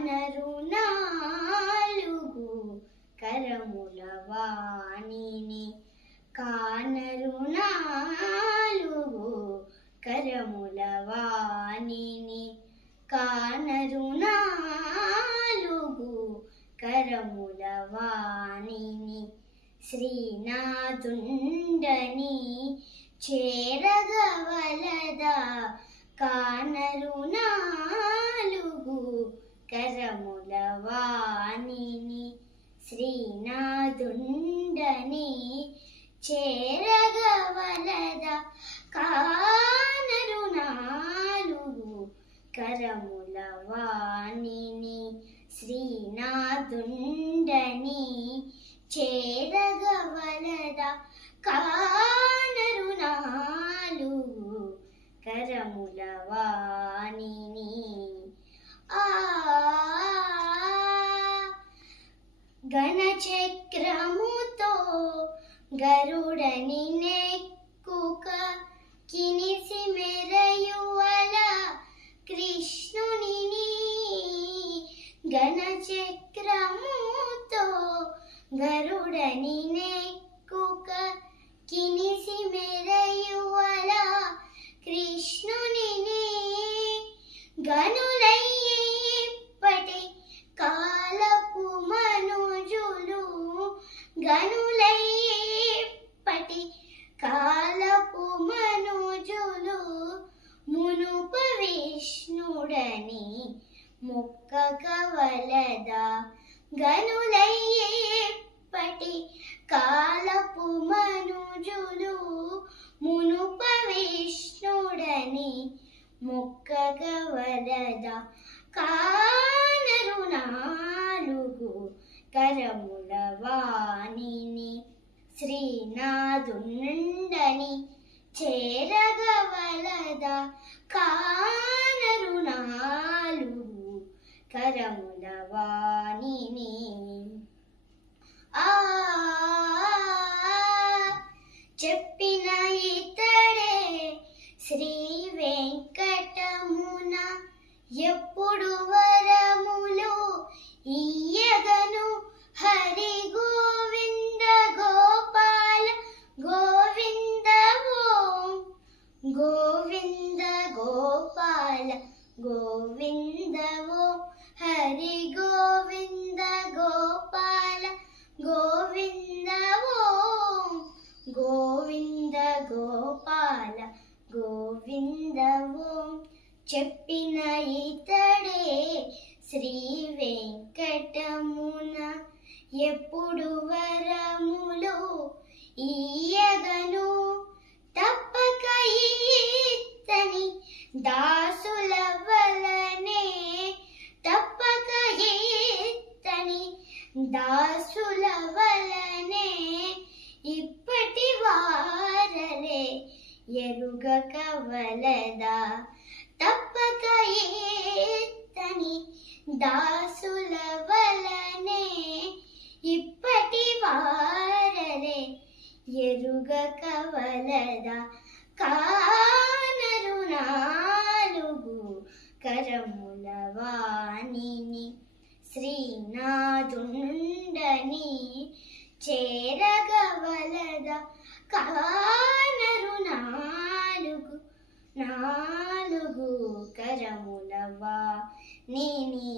కానరు నాలుగు కరముల వాణిని, కానరు నాలుగు కరముల వాణిని, కానరు నాలుగు కరముల వాణిని. శ్రీనాథుండని చేరగవలదా, కానరు నాలుగు కరముల వాణిని. శ్రీనాథుండని చేరగవలదా, కానరు నాలుగు కరముల వాణిని. శ్రీనాథుండని చేరగవలదా, కానరు నాలుగు కరముల వాణిని. గణచక్రముతో గరుడని నెక్కుక కినిసి మెరయువల కృష్ణుని. గణచక్రముతో గరుడని నెక్కుక కినిసి మెరయువల కృష్ణుని. గనులయ్యేప్పటి కాలపు మనుజులు, గనులయ్యేప్పటి కాలపు మనుజులు మునుప విష్ణుడని మొక్కగవలదా, గనులయ్యేప్పటి కాలపు మనుజులు మునుప విష్ణుడని మొక్కగవలదా, కానరు నాలుగు కరముల వాణిని. శ్రీనాథుండని చేరగవలదా, కానరు నాలుగు కరముల వాణిని. చెప్పిన ఇతడే శ్రీ వెంకటమున ఎప్పుడు వరములు ఇయ్యగను. హరి గోవింద గోపాల గోవింద ఓం, గోవింద గోపాల గోవింద ఓం. హరి గోవింద గోపాల గోవింద ఓం, గోవింద గోపాల గోవింద ఓం. చెప్పిన ఇతడే శ్రీ వెంకటమున ఎప్పుడు వరములు ఇయ్యగను. తప్పక ఈతని దాసుల వలనే, తప్పక ఈతని దాసుల వలనే ఇప్పటి వారలే ఎరుగకవలదా, తప్పక ఈతని దాసుల వలనే ఇప్పటి వారలే ఎరుగకవలదా, కానరు నాలుగు కరముల వాణిని. శ్రీనాథుండని చేరగవలదా, కానరు నాలుగు కరముల వాణిని.